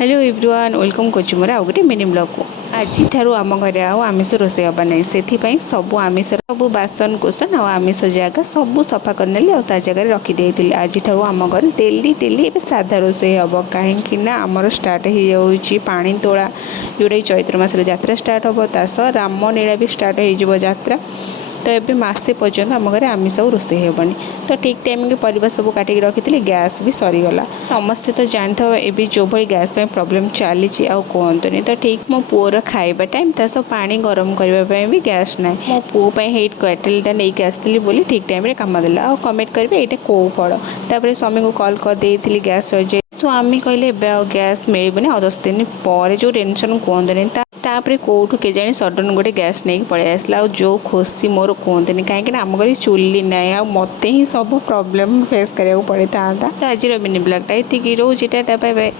Hello everyone welcome कर मोर आउ गोटे मिनी ब्लॉग को आज आम घर आमिष रोसे हवा ना से सब आमिष सब बासन कुसन आमिष जगह सब सफा कर जगह रखीदे आज आम घर डेली डेली साधा रोसे हम कहीं आमर स्टार्ट हो पानी तोला जोटा कि चैत्र मासरे यात्रा स्टार्ट हम तास राम लीला भी स्टार्ट हो यात्रा तो ये मसे पर्यटन आम घर आमिष रोसे हेबनी तो ठीक टाइम के परिवा सब काटिक रखी गैस भी सरीगला समस्ते तो जानते हो जो भाई गैस प्रोब्लेम चली कहतुनि तो ठीक मो पुओर खाइबा टाइम तार सब पानी गरम करने भी गैस ना मो पुओ हेट केटलटा नहीं आसती बोली ठीक टाइम कम देला और कमेंट करेंगे ये कौ फल तापर स्वामी को कॉल कर देती गैस सर तो आम कहले गैस मिलबनी आ 10 दिन पर जो टेंशन कहतुनि तापर कौटू के जानी सडन गोटे गैस नहीं पड़े आसला जो खुशी मोर कहतुनि कहीं आम घर चुली ना मत ही सब प्रॉब्लम फेस करा पड़े था तो आज मिनी ब्लॉगटा ये रोज टाटा बाय बाय।